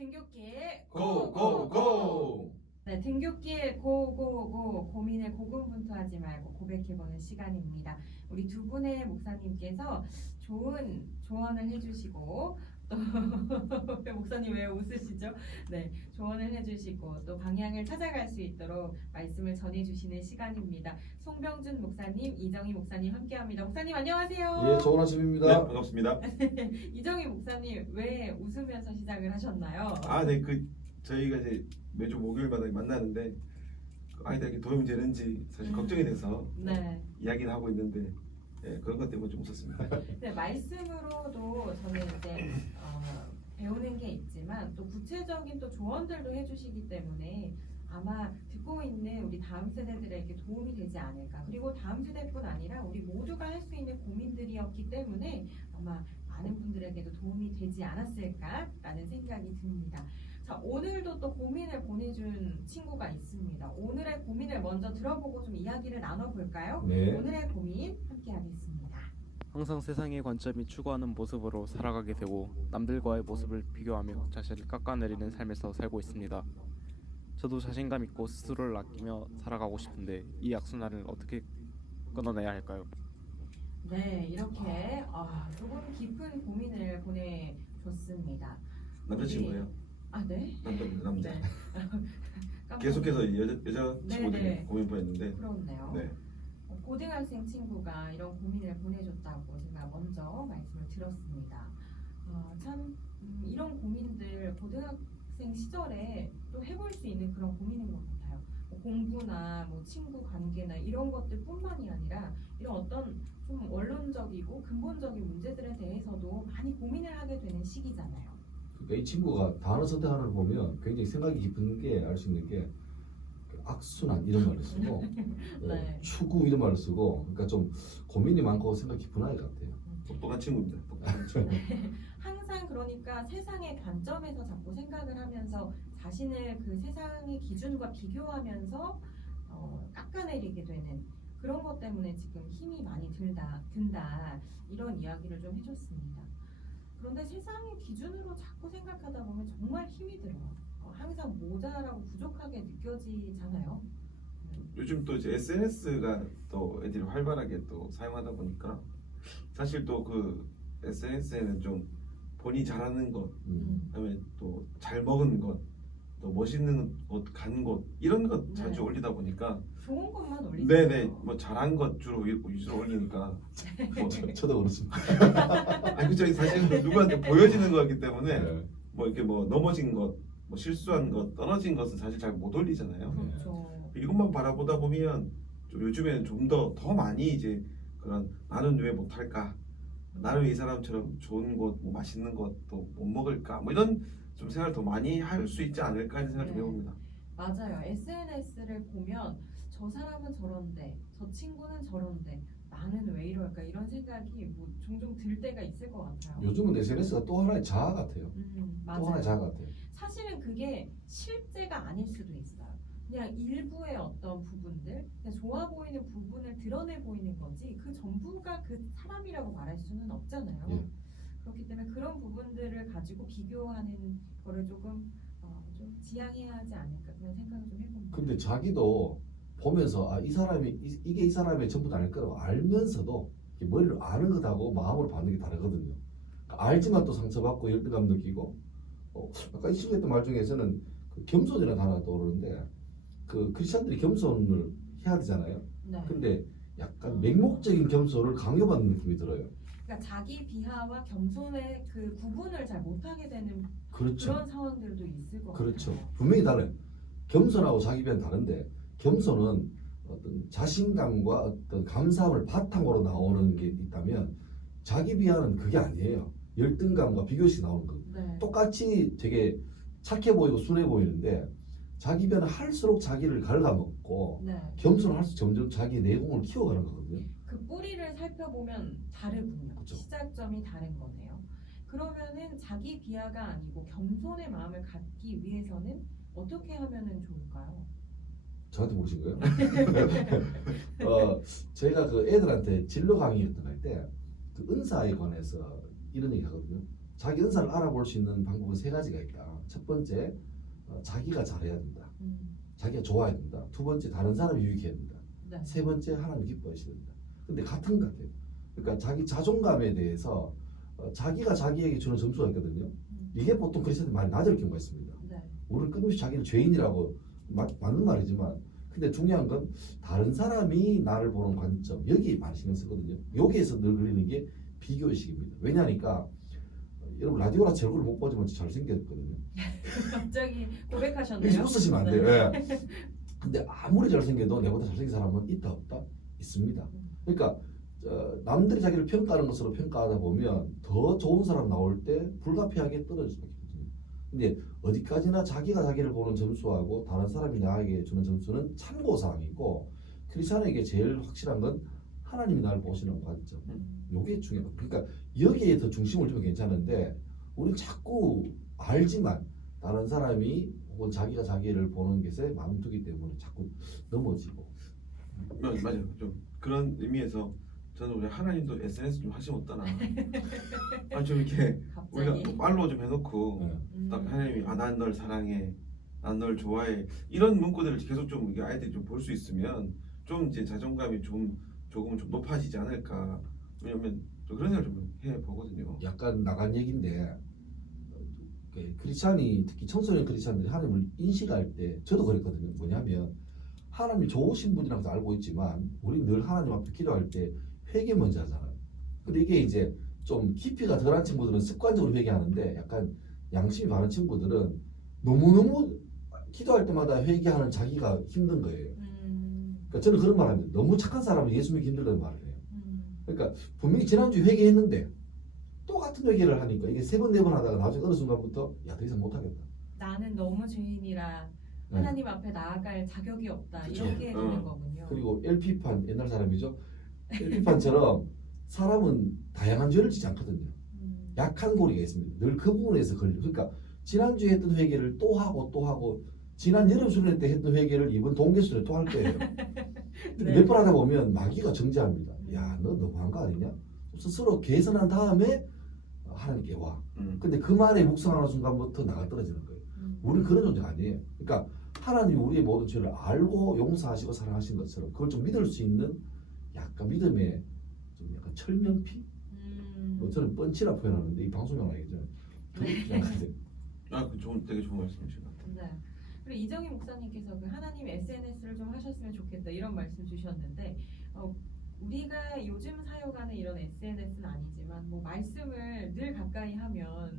등굣길 고고고! 네, 등굣길 고고고 고민을 고군분투하지 말고 고백해보는 시간입니다. 우리 두 분의 목사님께서 좋은 조언을 해주시고 또 목사님 왜 웃으시죠? 네, 조언을 해주시고 또 방향을 찾아갈 수 있도록 말씀을 전해주시는 시간입니다. 송병준 목사님, 이정희 목사님 함께합니다. 목사님 안녕하세요. 예, 좋은 아침입니다. 네, 반갑습니다. 이정희 목사님 왜 웃으면서 시작을 하셨나요? 네, 저희가 이제 매주 목요일마다 만나는데 아이들에게 도움이 되는지 사실 걱정이 돼서 네. 이야기를 하고 있는데 그런 것 때문에 좀 웃었습니다. 네, 말씀으로도 저는 이제 배우는 게 있지만 또 구체적인 또 조언들도 해주시기 때문에 아마 듣고 있는 우리 다음 세대들에게 도움이 되지 않을까. 그리고 다음 세대뿐 아니라 우리 모두가 할 수 있는 고민들이었기 때문에 아마 많은 분들에게도 도움이 되지 않았을까라는 생각이 듭니다. 자, 오늘도 또 고민을 보내준 친구가 있습니다. 오늘의 고민을 먼저 들어보고 좀 이야기를 나눠볼까요? 네. 오늘의 고민 함께 하겠습니다. 항상 세상의 관점이 추구하는 모습으로 살아가게 되고 남들과의 모습을 비교하며 자신을 깎아내리는 삶에서 살고 있습니다. 저도 자신감 있고 스스로를 아끼며 살아가고 싶은데 이 악순환을 어떻게 끊어내야 할까요? 네, 이렇게 조금 깊은 고민을 보내줬습니다. 남자친구예요. 네? 남자. 네. 깜짝 계속해서 여자 친구들이 네. 고민 보냈는데 부러운데요. 네. 고등학생 친구가 이런 고민을 보내줬다고 제가 먼저 말씀을 들었습니다. 참 이런 고민들 고등학생 시절에 또 해볼 수 있는 그런 고민인 것 같아요. 공부나 친구 관계나 이런 것들뿐만이 아니라 이런 어떤 좀 원론적이고 근본적인 문제들에 대해서도 많이 고민을 하게 되는 시기잖아요. 그러니까 이 친구가 단어 선택하는 걸 보면 굉장히 생각이 깊은 게 알 수 있는 게 악순환 이런 말을 쓰고 네. 추구 이런 말을 쓰고 그러니까 좀 고민이 많고 생각 깊은 아이 같아요. 똑똑한 친구입니다. 똑똑한 친구. 항상 그러니까 세상의 관점에서 자꾸 생각을 하면서 자신을 그 세상의 기준과 비교하면서 깎아내리게 되는 그런 것 때문에 지금 힘이 많이 든다 이런 이야기를 좀 해줬습니다. 그런데 세상의 기준으로 자꾸 생각하다 보면 정말 힘이 들어요. 항상 모자라고 부족하게 느껴지잖아요. 요즘 또 이제 SNS가 또 애들이 활발하게 또 사용하다 보니까 사실 또 그 SNS에는 좀 본인이 잘하는 것, 그다음에 또 잘 먹은 것, 또 멋있는 곳, 간 곳 이런 것 네. 자주 올리다 보니까 좋은 것만 올리죠. 네네 뭐 잘한 것 주로 위주로 올리니까 저도 그렇습니다. 그죠 사실 누구한테 보여지는 거기 때문에 네. 뭐 이렇게 뭐 넘어진 것, 뭐 실수한 것, 떨어진 것은 사실 잘 못 올리잖아요. 그렇죠. 이것만 바라보다 보면 좀 요즘에는 좀 더 많이 이제 그런 나는 왜 못할까, 나는 왜 이 사람처럼 좋은 곳, 뭐 맛있는 것도 못 먹을까, 뭐 이런 좀 생각을 더 많이 할 수 있지 않을까 하는 생각을 좀 네. 해봅니다. 맞아요. SNS를 보면 저 사람은 저런데 저 친구는 저런데 나는 왜 이럴까 이런 생각이 종종 들 때가 있을 것 같아요. 요즘은 SNS가 또 하나의 자아 같아요. 또 하나의 맞아요. 자아 같아요. 사실은 그게 실제가 아닐 수도 있어요. 그냥 일부의 어떤 부분들, 그냥 좋아 보이는 부분을 드러내 보이는 거지 그 전부가 그 사람이라고 말할 수는 없잖아요. 예. 그렇기 때문에 그런 부분들을 가지고 비교하는 거를 조금 좀 지양해야 하지 않을까 그런 생각을 좀 해봅니다. 근데 자기도 보면서 이 사람이 이게 이 사람의 전부가 아닐 거라고 알면서도 머리로 아는 것하고 마음으로 받는 게 다르거든요. 그러니까 알지만 또 상처받고 열등감 느끼고 아까 이 친구 했던 말 중에서는 그 겸손이라는 단어가 떠오르는데 그 크리스천들이 겸손을 해야 되잖아요. 네. 근데 약간 맹목적인 겸손을 강요받는 느낌이 들어요. 그러니까 자기 비하와 겸손의 그 구분을 잘 못하게 되는 그렇죠. 그런 상황들도 있을 것 그렇죠. 같아요. 분명히 달라요. 겸손하고 자기 비하는 다른데 겸손은 어떤 자신감과 어떤 감사함을 바탕으로 나오는 게 있다면 자기 비하는 그게 아니에요. 열등감과 비교시 나오는 거. 네. 똑같이 되게 착해 보이고 순해 보이는데 자기 비하는 할수록 자기를 갉아먹고 네. 겸손을 할수록 점점 자기 내공을 키워가는 거거든요. 그 뿌리를 살펴보면 다르군요. 그렇죠. 시작점이 다른 거네요. 그러면은 자기 비하가 아니고 겸손의 마음을 갖기 위해서는 어떻게 하면은 좋을까요? 저한테 물으신 거예요? 제가 그 애들한테 진로 강의 같은 거 할 때 그 은사에 관해서 이런 얘기 하거든요. 자기 은사를 알아볼 수 있는 방법은 세 가지가 있다. 첫 번째, 자기가 잘해야 된다. 자기가 좋아야 된다. 두 번째, 다른 사람이 유익해야 된다. 네. 세 번째, 하나님 기뻐하셔야 된다. 근데 같은 것 같아요. 그러니까 자기 자존감에 대해서 자기가 자기에게 주는 점수가 있거든요. 이게 보통 그리스도인들 많이 낮을 경우가 있습니다. 네. 우리는 끊임없이 자기를 죄인이라고 맞는 말이지만, 근데 중요한 건 다른 사람이 나를 보는 관점, 여기에 많이 신경 쓰거든요. 여기에서 늘 그리는 게 비교의식입니다. 왜냐하니까 여러분 라디오라서 얼굴을 못 보지만 잘생겼거든요. 갑자기 고백하셨네요. 여기서 웃으시면 안 돼요. 네. 예. 근데 아무리 잘생겨도 내보다 잘생긴 사람은 있다 없다? 있습니다. 그러니까 남들이 자기를 평가하는 것으로 평가하다 보면 더 좋은 사람 나올 때 불가피하게 떨어질 수밖에 없거든요. 근데 어디까지나 자기가 자기를 보는 점수하고 다른 사람이 나에게 주는 점수는 참고사항이고, 크리스천에게 제일 확실한 건 하나님이 나를 보시는 관점. 요게 중요해요. 그러니까 여기에 더 중심을 두면 괜찮은데, 우리는 자꾸 알지만 다른 사람이 혹은 자기가 자기를 보는 것에 마음 두기 때문에 자꾸 넘어지고. 맞아요. 좀 그런 의미에서 저는 우리 하나님도 SNS 좀 하시면 어떠나. 좀 이렇게 우리가 갑자기. 또 팔로우 좀 해놓고 네. 딱 하나님이 난 널 사랑해, 난 널 좋아해, 이런 문구들을 계속 좀 이게 아이들이 좀 볼 수 있으면 좀 이제 자존감이 조금 좀 높아지지 않을까. 왜냐면 좀 그런 생각 좀 해보거든요. 약간 나간 얘기인데, 크리스찬이 특히 청소년 크리스찬들이 하나님을 인식할 때 저도 그랬거든요. 뭐냐면 하나님이 좋으신 분이라고 알고 있지만 우리 늘 하나님 앞에 기도할 때 회개 먼저 하잖아요. 근데 이게 이제 좀 깊이가 덜한 친구들은 습관적으로 회개하는데, 약간 양심이 바른 친구들은 너무너무 기도할 때마다 회개하는 자기가 힘든 거예요. 그러니까 저는 그런 말 합니다. 너무 착한 사람은 예수 믿기 힘들다는 말을 해요. 그러니까 분명히 지난주에 회개했는데 똑같은 회개를 하니까 이게 3번 4번 하다가 나중에 어느 순간부터 야, 더 이상 못하겠다. 나는 너무 죄인이라 네. 하나님 앞에 나아갈 자격이 없다. 그쵸. 이렇게 되는 거군요. 그리고 LP판, 옛날 사람이죠. LP판처럼 사람은 다양한 죄를 짓지 않거든요. 약한 고리가 있습니다. 늘 그 부분에서 걸려. 그러니까 지난주에 했던 회개를 또 하고 지난 여름 수련회 때 했던 회개를 이번 동계 수련회 또 할 거예요. 네. 몇 번 하다 보면 마귀가 정죄합니다. 야, 너 너무한 거 아니냐? 스스로 개선한 다음에 하나님께 와. 근데 그 말에 묵상하는 순간부터 나가 떨어지는 거예요. 우리는 그런 존재가 아니에요. 그러니까 하나님이 우리의 모든 죄를 알고 용서하시고 사랑하신 것처럼 그걸 좀 믿을 수 있는 약간 믿음의 좀 약간 철면피? 뭐 저는 뻔치라 표현하는데 이 방송용 아니겠죠? 그 되게 좋은 말씀이신 것 같아요. 네. 그리고 이정희 목사님께서 그 하나님 SNS를 좀 하셨으면 좋겠다 이런 말씀 주셨는데, 우리가 요즘 사용하는 이런 SNS는 아니지만 뭐 말씀을 늘 가까이 하면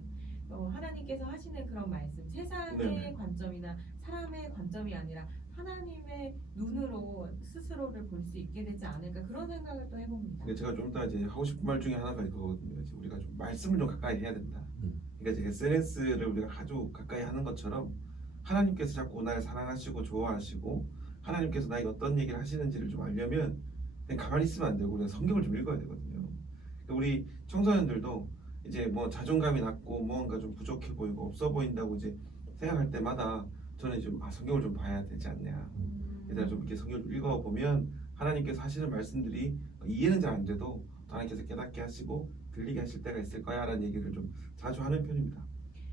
하나님께서 하시는 그런 말씀, 세상의 네네. 관점이나 사람의 관점이 아니라 하나님의 눈으로 스스로를 볼 수 있게 되지 않을까, 그런 생각을 또 해봅니다. 근데 제가 좀 이따 이제 하고 싶은 말 중에 하나가 이거거든요. 이제 우리가 좀 말씀을 좀 가까이 해야 된다. 그러니까 이제 SNS를 우리가 아주 가까이 하는 것처럼 하나님께서 자꾸 나를 사랑하시고 좋아하시고 하나님께서 나에게 어떤 얘기를 하시는지를 좀 알려면 그냥 가만히 있으면 안 되고 우리가 성경을 좀 읽어야 되거든요. 그러니까 우리 청소년들도 이제 뭐 자존감이 낮고 뭔가 좀 부족해 보이고 없어 보인다고 이제 생각할 때마다 저는 좀 성경을 좀 봐야 되지 않냐. 일단 좀 이렇게 성경을 좀 읽어보면 하나님께서 하시는 말씀들이 이해는 잘 안 돼도 하나님께서 깨닫게 하시고 들리게 하실 때가 있을 거야 라는 얘기를 좀 자주 하는 편입니다.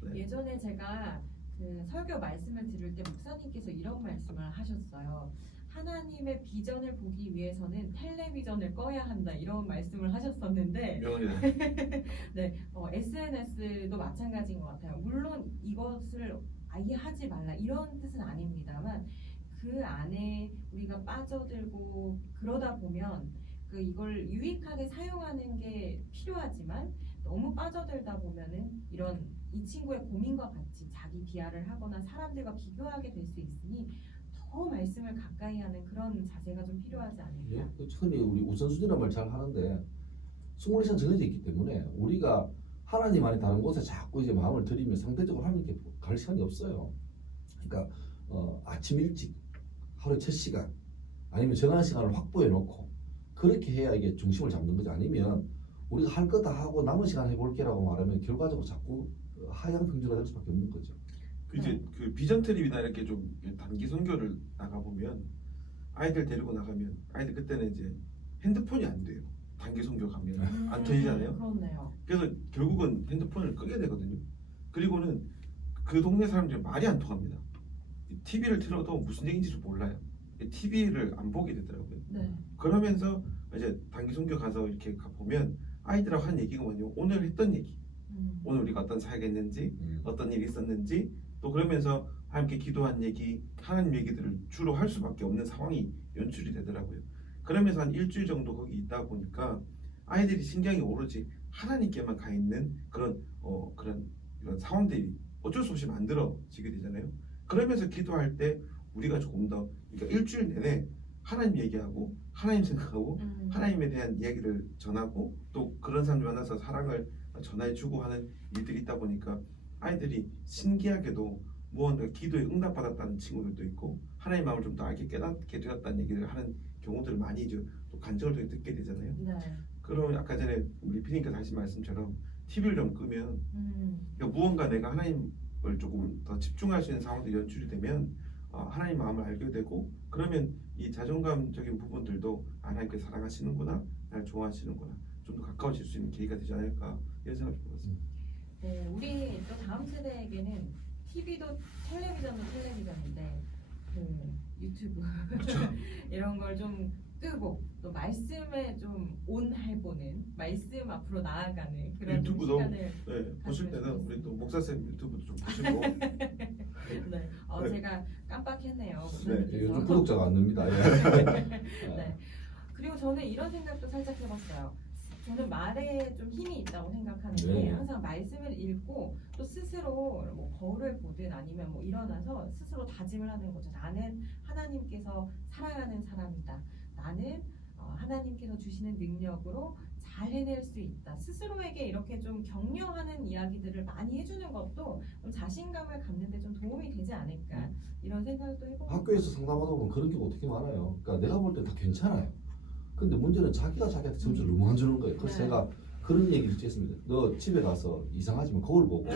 네. 예전에 제가 그 설교 말씀을 들을 때 목사님께서 이런 말씀을 하셨어요. 하나님의 비전을 보기 위해서는 텔레비전을 꺼야 한다, 이런 말씀을 하셨었는데, 명언이다. 네, SNS도 마찬가지인 것 같아요. 물론 이것을 아예 하지 말라 이런 뜻은 아닙니다만, 그 안에 우리가 빠져들고 그러다 보면 이걸 유익하게 사용하는 게 필요하지만 너무 빠져들다 보면은 이런 이 친구의 고민과 같이 자기 비하를 하거나 사람들과 비교하게 될 수 있으니 더 말씀을 가까이 하는 그런 자세가 좀 필요하지 않을까. 예, 흔히 우리 우선순위란 말 잘 하는데 스몰리션 정해져 있기 때문에 우리가 하나님 안에 다른 곳에 자꾸 이제 마음을 들이면 상대적으로 하나님께 갈 시간이 없어요. 그러니까 아침 일찍 하루에 첫 시간 아니면 정한 시간을 확보해 놓고 그렇게 해야 이게 중심을 잡는 거지. 아니면 우리가 할 거 다 하고 남은 시간 해볼게라고 말하면 결과적으로 자꾸 하향 평준화 될 수밖에 없는 거죠. 이제 그 비전 트립이나 이렇게 좀 단기 선교를 나가 보면 아이들 데리고 나가면 아이들 그때는 이제 핸드폰이 안 돼요. 단기 송교 가면 안 터지잖아요. 그렇네요. 그래서 결국은 핸드폰을 끄게 되거든요. 그리고는 그 동네 사람들이 말이 안 통합니다. TV를 틀어도 무슨 얘기인지를 몰라요. TV를 안 보게 되더라고요. 네. 그러면서 이제 단기 송교 가서 이렇게 보면 아이들하고 한 얘기가 뭐냐면 오늘 했던 얘기, 오늘 우리가 어떤 사역을 했는지, 어떤 일이 있었는지, 또 그러면서 함께 기도한 얘기, 하나님 얘기들을 주로 할 수밖에 없는 상황이 연출이 되더라고요. 그러면서 한 일주일 정도 거기 있다 보니까 아이들이 신경이 오로지 하나님께만 가 있는 그런 이런 상황들이 어쩔 수 없이 만들어지게 되잖아요. 그러면서 기도할 때 우리가 조금 더 그러니까 일주일 내내 하나님 얘기하고 하나님 생각하고 하나님에 대한 이야기를 전하고 또 그런 사람들 만나서 사랑을 전해주고 하는 일들이 있다 보니까 아이들이 신기하게도 무언가 기도에 응답받았다는 친구들도 있고 하나님 마음을 좀 더 알게 깨닫게 되었다는 얘기를 하는 경우들을 많이 이제 또 간증을 통해 듣게 되잖아요. 네. 그러면 아까 전에 우리 피디님께서 하신 말씀처럼 TV를 좀 끄면 그러니까 무언가 내가 하나님을 조금 더 집중할 수 있는 상황들이 연출이 되면 하나님 마음을 알게 되고 그러면 이 자존감적인 부분들도 하나님께 사랑하시는구나, 나를 좋아하시는구나 좀 더 가까워질 수 있는 계기가 되지 않을까 이런 생각이 들었습니다. 네, 우리 또 다음 세대에게는 TV도 텔레비전인데 그 유튜브 이런 걸 좀 끄고 또 말씀에 좀 온해보는 말씀 앞으로 나아가는 그런 좀 유튜브도 시간을 네, 보실 때는 우리 또 목사쌤 유튜브도 좀 보시고 네, 네. 제가 깜빡했네요. 네, 요즘 구독자가 안 됩니다. 네. 그리고 저는 이런 생각도 살짝 해봤어요. 저는 말에 좀 힘이 있다고 생각하는데 네. 항상 말씀을 읽고 또 스스로 뭐 거울을 보든 아니면 뭐 일어나서 스스로 다짐을 하는 거죠. 나는 하나님께서 사랑하는 사람이다. 나는 하나님께서 주시는 능력으로 잘 해낼 수 있다. 스스로에게 이렇게 좀 격려하는 이야기들을 많이 해주는 것도 좀 자신감을 갖는 데 좀 도움이 되지 않을까 이런 생각도 해봅니다. 학교에서 상담하다 보면 그런 경우가 되게 많아요. 그러니까 내가 볼 때 다 괜찮아요. 근데 문제는 자기가 자기한테 점수를 너무 안 주는 거예요. 그래서 네. 제가 그런 얘기를 했습니다. 너 집에 가서 이상하지만 거울 보고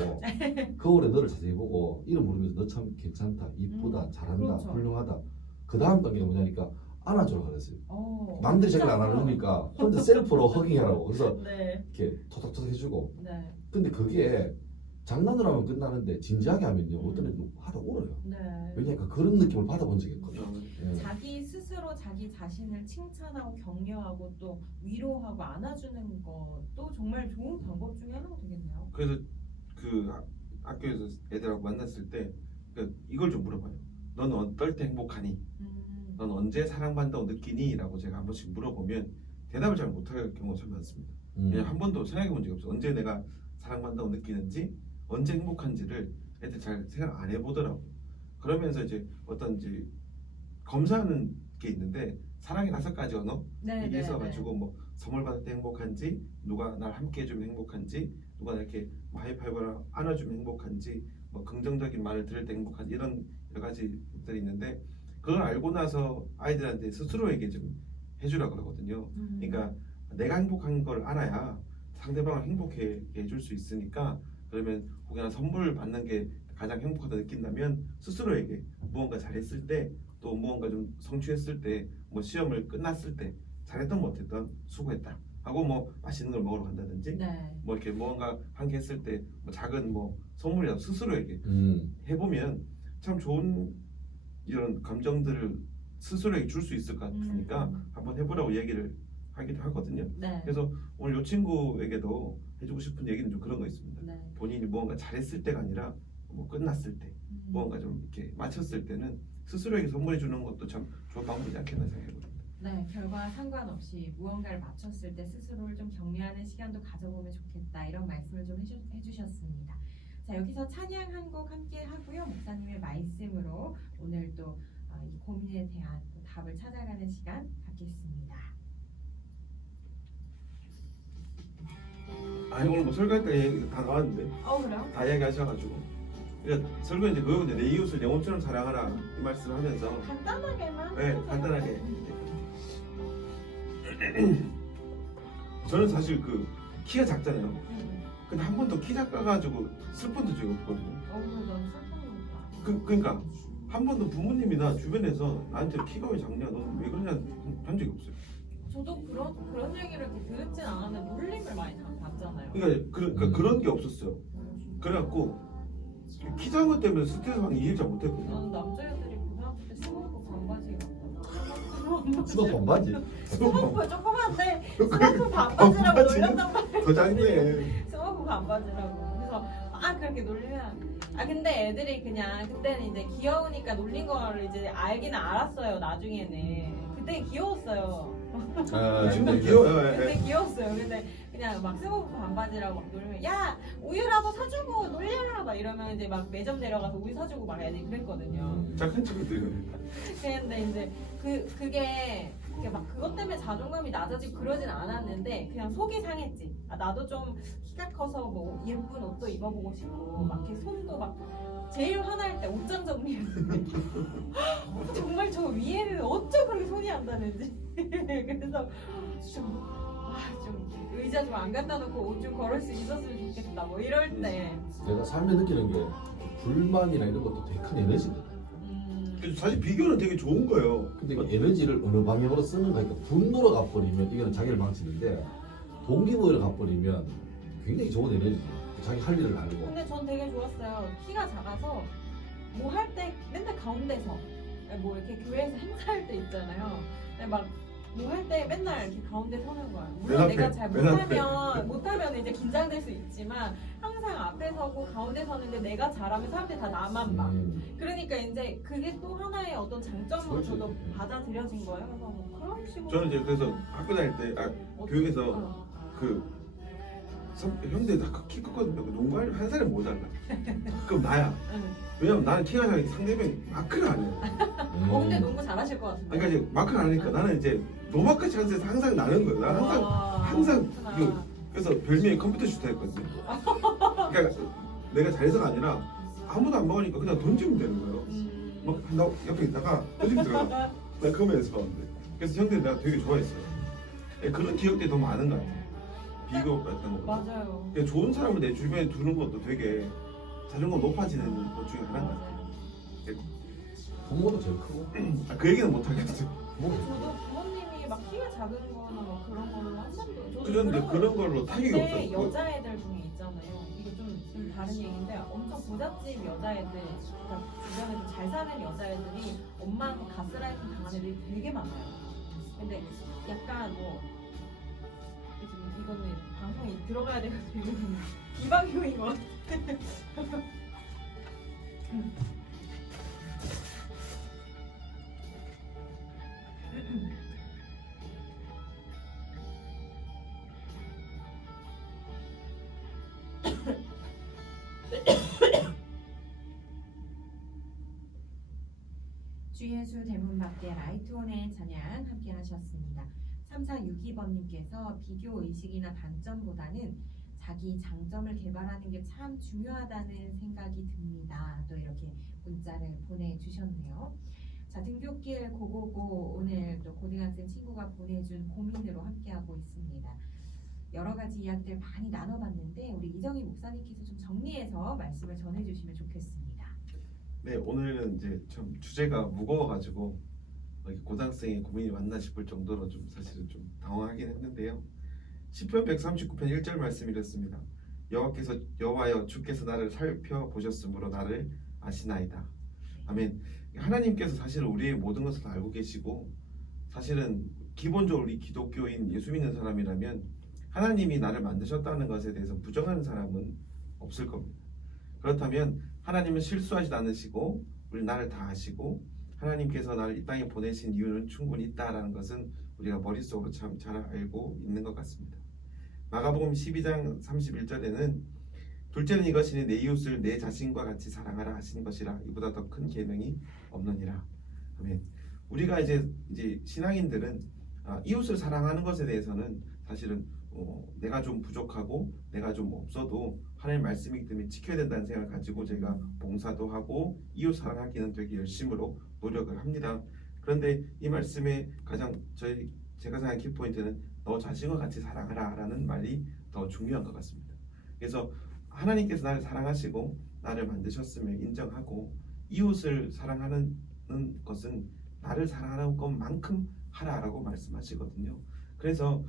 거울에 너를 자세히 보고 이름 부르면서 너 참 괜찮다, 이쁘다, 잘한다, 그렇죠. 훌륭하다. 그 다음 단계가 뭐냐니까 안아주라 그랬어요. 오, 남들이 자기를 안 진짜요? 안아주니까 혼자 셀프로 허깅하라고. 그래서 네, 이렇게 토닥토닥 해주고. 네, 근데 그게 장난으로 하면 끝나는데 진지하게 하면요 어떤 애들은 하다 울어요. 네. 왜냐니까 그런 느낌을 받아본 적이 있거든요. 예. 자기 스스로 자기 자신을 칭찬하고 격려하고 또 위로하고 안아주는 것도 정말 좋은 방법 중에 하나가 되겠네요. 그래서 그 학교에서 애들하고 만났을 때 이걸 좀 물어봐요. 넌 어떨 때 행복하니? 넌 언제 사랑받는다고 느끼니? 라고 제가 한 번씩 물어보면 대답을 잘 못할 경우가 참 많습니다. 왜냐면 한 번도 생각해 본 적이 없어요. 언제 내가 사랑받는다고 느끼는지 언제 행복한지를 애들 잘 생각 안 해보더라고요. 그러면서 이제 어떤 이제 검사하는 게 있는데 사랑의 5가지 언어 네, 이게 네, 있어가지고 뭐 선물 받을 때 행복한지, 누가 날 함께 해주면 행복한지, 누가 이렇게 뭐 하이파이브를 안아주면 행복한지, 뭐 긍정적인 말을 들을 때 행복한지 이런 여러 가지 것들이 있는데 그걸 알고 나서 아이들한테 스스로에게 좀 해주라 그러거든요. 그러니까 내가 행복한 걸 알아야 상대방을 행복해 해줄 수 있으니까 그러면 혹여나 선물을 받는 게 가장 행복하다 느낀다면 스스로에게 무언가 잘했을 때 또 무언가 좀 성취했을 때 뭐 시험을 끝났을 때 잘했던 못했던 수고했다 하고 뭐 맛있는 걸 먹으러 간다든지 네. 뭐 이렇게 무언가 한 개 했을 때 뭐 작은 뭐 선물이라도 스스로에게 해보면 참 좋은 이런 감정들을 스스로에게 줄 수 있을 것 같으니까 한번 해보라고 얘기를 하기도 하거든요. 네. 그래서 오늘 이 친구에게도 해주고 싶은 얘기는 좀 그런 거 있습니다. 네. 본인이 무언가 잘했을 때가 아니라 뭐 끝났을 때 무언가 좀 이렇게 마쳤을 때는 스스로에게 선물해 주는 것도 참 좋은 방법이지 않겠나 생각해봅니다. 네, 결과 상관없이 무언가를 마쳤을 때 스스로를 좀 격려하는 시간도 가져보면 좋겠다 이런 말씀을 좀 해주셨습니다. 자, 여기서 찬양 한 곡 함께 하고요. 목사님의 말씀으로 오늘 또 이 고민에 대한 또 답을 찾아가는 시간 갖겠습니다. 아니 오늘 뭐 설교할 때 얘기 다 나왔는데 그래요? 다 이야기하셔가지고 그러니까 설교 이제 그거거든요. 내 이웃을 영혼처럼 사랑하라 이 말씀을 하면서 간단하게만. 네, 해주세요. 간단하게. 저는 사실 그 키가 작잖아요. 근데 한 번도 키 작아가지고 슬픈 적이 없거든요. 너무 슬픕니다. 그러니까 한 번도 부모님이나 주변에서 나한테 키가 왜 작냐, 너 왜 그러냐 한 적이 없어요. 저도 그런 얘기를 이렇게 들었진 않았는데 놀림을 많이 받잖아요. 그러니까 그런 게 없었어요. 그래갖고 키 작은 것 때문에 스트레스 받는 이해를 잘 못했거든요. 저는 남자애들이 고등학교 때 스머프 반바지 스노 반바지. 스머프 조그만데 스머프 반바지라고 반바지? 놀렸단 말이에요. 더 작네. 스머프 반바지라고. 그래서 그렇게 놀리면 근데 애들이 그냥 그때는 이제 귀여우니까 놀린 거를 이제 알기는 알았어요. 나중에는 그때 귀여웠어요. 아, 진짜 근데 귀여워요. 그때 귀여웠어요. 근데 그냥 막 스머프 반바지라고 막 놀면 야 우유라도 사주고 놀려라 막 이러면 이제 막 매점 내려가서 우유 사주고 막 애들이 그랬거든요. 착한 친구들은 근데 이제 그게 막 그것 때문에 자존감이 낮아지고 그러진 않았는데 그냥 속이 상했지. 나도 좀 키가 커서 뭐 예쁜 옷도 입어보고 싶고 막 이렇게 손도 막 제일 화날 때 옷장 정리했을 때 정말 저 위에는 어쩜 그렇게 손이 안 닿는지 그래서 좀 의자 좀 안 갖다 놓고 옷 좀 걸을 수 있었으면 좋겠다 뭐 이럴 때 내가 삶에 느끼는 게 불만이나 이런 것도 되게 큰 에너지거든. 그래서 사실 비교는 되게 좋은 거예요. 근데 이 에너지를 어느 방향으로 쓰는 거니까 분노로 가버리면 이거는 자기를 망치는데 동기부여를 가버리면 굉장히 좋은 에너지. 자기 할 일을 알고. 근데 전 되게 좋았어요. 키가 작아서 뭐 할 때 맨날 가운데서 뭐 이렇게 교회에서 행사할 때 있잖아요. 막 뭐 할 때 맨날 이렇게 가운데 서는 거야. 물론 맨 내가 앞에, 잘 맨 앞에. 못하면 이제 긴장될 수 있지만 항상 앞에 서고 가운데 서는데 내가 잘하면 사람들이 다 나만 봐. 그러니까 이제 그게 또 하나의 어떤 장점으로 그렇지. 저도 받아들여진 거예요. 그래서 뭐 그런 식으로 저는 이제 그래서 학교 다닐 때 교육에서 형들 다 키 컸거든요. 농구할 한 살이 모자라. 그럼 나야. 왜냐면 나는 키가 작으니 상대방이 마크를 안 해요. 근데 농구 잘하실 것 같은데. 그러니까 이제 마크를 안 하니까 나는 이제 노마크 찬스에서 항상 나는 거예요. 나는 항상 그래서 별명이 컴퓨터 슈터였거든요. 그러니까 내가 잘해서가 아니라 아무도 안 먹으니까 그냥 던지면 되는 거예요. 막 나 옆에 있다가 던지면 들어가. 나 그거 연습하는데. 그래서 형들 내가 되게 좋아했어요. 그런 기억들이 더 많은 것 같아요. 비교했던 거. 맞아요. 그러니까 좋은 사람을 내 주변에 두는 것도 되게 자존감 높아지는 것 중에 하나인 것 같아요. 부모도 제일 크고. 그 얘기는 못 하겠어요. 저도 부모님이 막 키가 작은 거나 막 그런 걸로 한 번도 저도 그런데 그런 걸로 타격이 근데 없어요. 여자애들 중에 있잖아요. 이게 좀 다른 얘기인데 엄청 부잣집 여자애들, 그러니까 주변에 좀 잘 사는 여자애들이 엄마한테 가스라이팅 당한 애들이 되게 많아요. 근데 약간 뭐 지금 이거는 방송이 들어가야 돼가지고 비방용인 것 같아. 주예수 대문 밖에 라이트온의 찬양 함께 하셨습니다. 3462번님께서 비교 의식이나 단점보다는 자기 장점을 개발하는 게 참 중요하다는 생각이 듭니다. 또 이렇게 문자를 보내주셨네요. 자, 등굣길 고고고 오늘 또 고등학생 친구가 보내준 고민으로 함께하고 있습니다. 여러 가지 이야기들 많이 나눠봤는데 우리 이정희 목사님께서 좀 정리해서 말씀을 전해주시면 좋겠습니다. 네, 오늘은 이제 참 주제가 무거워가지고 고등학생의 고민이 맞나 싶을 정도로 좀 사실은 좀 당황하긴 했는데요. 시편 139편 1절 말씀 이렇습니다. 여호와여 주께서 나를 살펴보셨으므로 나를 아시나이다. 아멘. 하나님께서 사실은 우리의 모든 것을 알고 계시고 사실은 기본적으로 우리 기독교인 예수 믿는 사람이라면 하나님이 나를 만드셨다는 것에 대해서 부정하는 사람은 없을 겁니다. 그렇다면 하나님은 실수하지 않으시고 우리 나를 다 아시고 하나님께서 나를 이 땅에 보내신 이유는 충분히 있다라는 것은 우리가 머릿속으로 참 잘 알고 있는 것 같습니다. 마가복음 12장 31절에는 둘째는 이것이니 내 이웃을 내 자신과 같이 사랑하라 하신 것이라 이보다 더 큰 계명이 없느니라. 아멘. 우리가 이제 신앙인들은 이웃을 사랑하는 것에 대해서는 사실은 내가 좀 부족하고 내가 좀 없어도 하나님 말씀이기 때문에 지켜야 된다는 생각을 가지고 제가 봉사도 하고 이웃 사랑하기는 되게 열심으로 노력을 합니다. 그런데 이 말씀의 가장 제가 생각하는 키포인트는 너 자신과 같이 사랑하라 라는 말이 더 중요한 것 같습니다. 그래서 하나님께서 나를 사랑하시고 나를 만드셨음을 인정하고 이웃을 사랑하는 것은 나를 사랑하는 것만큼 하라라고 말씀하시거든요. 그래서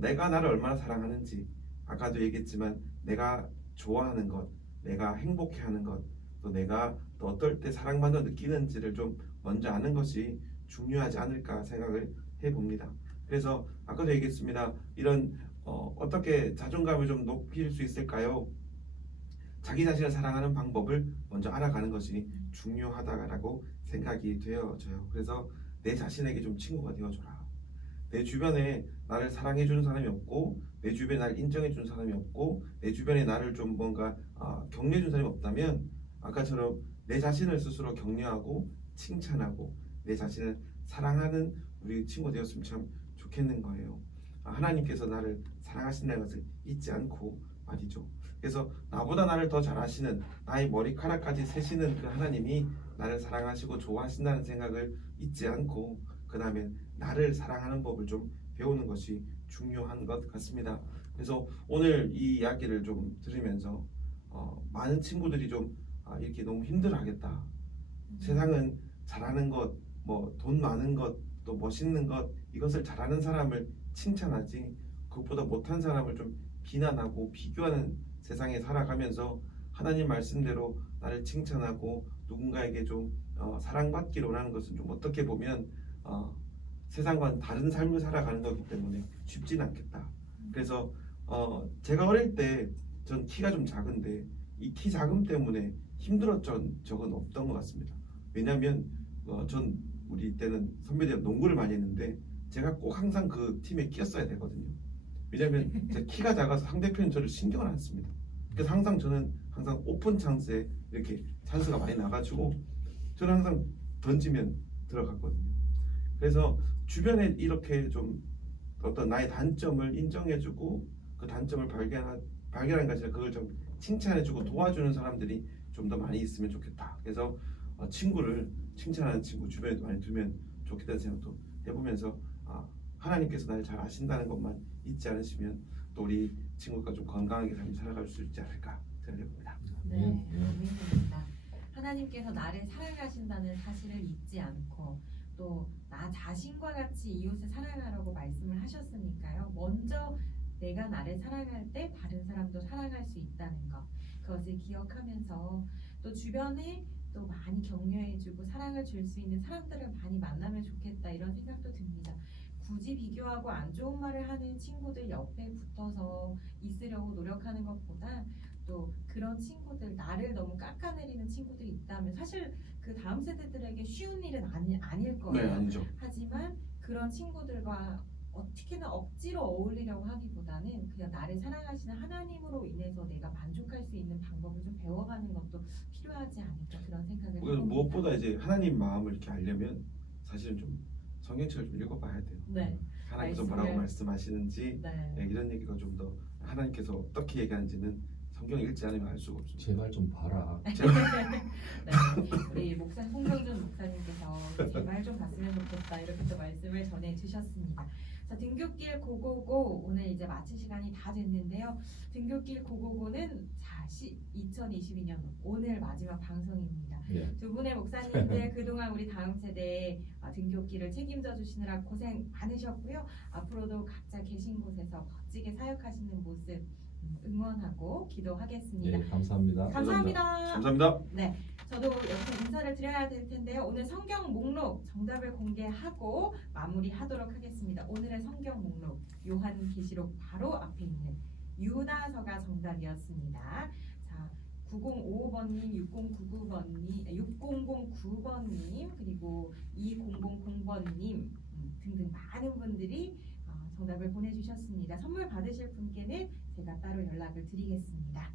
내가 나를 얼마나 사랑하는지, 아까도 얘기했지만 내가 좋아하는 것, 내가 행복해하는 것, 또 내가 또 어떨 때 사랑받는 느끼는지를 좀 먼저 아는 것이 중요하지 않을까 생각을 해봅니다. 그래서 아까도 얘기했습니다. 이런 어떻게 자존감을 좀 높일 수 있을까요? 자기 자신을 사랑하는 방법을 먼저 알아가는 것이 중요하다라고 생각이 되어져요. 그래서 내 자신에게 좀 친구가 되어줘라. 내 주변에 나를 사랑해주는 사람이 없고, 내 주변에 나를 인정해주는 사람이 없고, 내 주변에 나를 좀 뭔가 격려해주는 사람이 없다면 아까처럼 내 자신을 스스로 격려하고 칭찬하고 내 자신을 사랑하는 우리 친구 되었으면 참 좋겠는 거예요. 하나님께서 나를 사랑하신다는 것을 잊지 않고 말이죠. 그래서 나보다 나를 더 잘 아시는, 나의 머리카락까지 세시는 그 하나님이 나를 사랑하시고 좋아하신다는 생각을 잊지 않고 그 다음에 나를 사랑하는 법을 좀 배우는 것이 중요한 것 같습니다. 그래서 오늘 이 이야기를 좀 들으면서 많은 친구들이 좀 이렇게 너무 힘들어하겠다. 세상은 잘하는 것, 뭐 돈 많은 것, 또 멋있는 것, 이것을 잘하는 사람을 칭찬하지 그것보다 못한 사람을 좀 비난하고 비교하는 세상에 살아가면서 하나님 말씀대로 나를 칭찬하고 누군가에게 좀 사랑받기를 원하는 것은 좀 어떻게 보면 세상과는 다른 삶을 살아가는 거기 때문에 쉽지는 않겠다. 그래서 제가 어릴 때 전 키가 좀 작은데 이 키 작음 때문에 힘들었던 적은 없던 것 같습니다. 왜냐하면 전 우리 때는 선배들이랑 농구를 많이 했는데 제가 꼭 항상 그 팀에 끼었어야 되거든요. 왜냐하면 제 키가 작아서 상대편이 저를 신경을 안 씁니다. 그래서 항상 저는 항상 오픈 찬스에 이렇게 찬스가 많이 나가지고 저는 항상 던지면 들어갔거든요. 그래서 주변에 이렇게 좀 어떤 나의 단점을 인정해주고 그 단점을 발견한 것이 그걸 좀 칭찬해주고 도와주는 사람들이 좀 더 많이 있으면 좋겠다. 그래서 친구를 칭찬하는 친구 주변에 많이 두면 좋겠다는 생각도 해보면서 하나님께서 나를 잘 아신다는 것만 잊지 않으시면 또 우리 친구가 좀 건강하게 삶을 살아갈 수 있지 않을까 생각해봅니다. 네, 아멘입니다. 하나님께서 나를 사랑하신다는 사실을 잊지 않고 또 나 자신과 같이 이웃을 사랑하라고 말씀을 하셨으니까요. 먼저 내가 나를 사랑할 때 다른 사람도 사랑할 수 있다는 것, 그것을 기억하면서 또 주변에 또 많이 격려해주고 사랑을 줄 수 있는 사람들을 많이 만나면 좋겠다 이런 생각도 듭니다. 굳이 비교하고 안 좋은 말을 하는 친구들 옆에 붙어서 있으려고 노력하는 것보다 또 그런 친구들, 나를 너무 깎아내리는 친구들이 있다면 사실 그 다음 세대들에게 쉬운 일은 아닐 거예요. 네, 아니죠. 하지만 그런 친구들과 어떻게든 억지로 어울리려고 하기보다는 그냥 나를 사랑하시는 하나님으로 인해서 내가 만족할 수 있는 방법을 좀 배워가는 것도 필요하지 않을까 그런 생각을 해봅니다. 무엇보다 이제 하나님 마음을 이렇게 알려면 사실은 좀 성경책을 좀 읽어봐야 돼요. 네. 하나님께서 뭐라고 말씀하시는지 네. 이런 얘기가 좀 더 하나님께서 어떻게 얘기하는지는 성경 읽지 않으면 알 수가 없습니다. 제발 좀 봐라. 네. 우리 목사 홍경준 목사님께서 제발 좀 봤으면 좋겠다 이렇게 또 말씀을 전해주셨습니다. 자, 등굣길 고고고 오늘 이제 마칠 시간이 다 됐는데요. 등굣길 고고고는 2022년 오늘 마지막 방송입니다. 예. 두 분의 목사님들 그동안 우리 다음 세대의 등굣길을 책임져 주시느라 고생 많으셨고요. 앞으로도 각자 계신 곳에서 멋지게 사역하시는 모습 응원하고 기도하겠습니다. 예, 감사합니다. 감사합니다. 감사합니다. 네, 저도 여기서 인사를 드려야 될 텐데요. 오늘 성경 목록 정답을 공개하고 마무리하도록 하겠습니다. 오늘의 성경 목록 요한계시록 바로 앞에 있는 유다서가 정답이었습니다. 자, 9055번님, 6009번님, 그리고 2000번님 등등 많은 분들이 정답을 보내주셨습니다. 선물 받으실 분께는 제가 따로 연락을 드리겠습니다.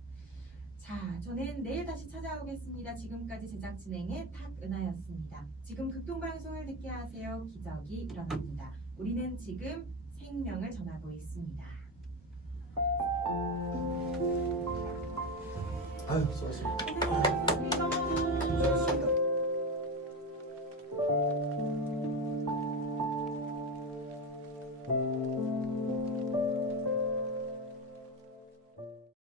자, 저는 내일 다시 찾아오겠습니다. 지금까지 제작 진행의 탁은하였습니다. 지금 극동방송을 듣게 하세요. 기적이 일어납니다. 우리는 지금 생명을 전하고 있습니다. 아유, 수고하셨습니다. 고생하셨습니다.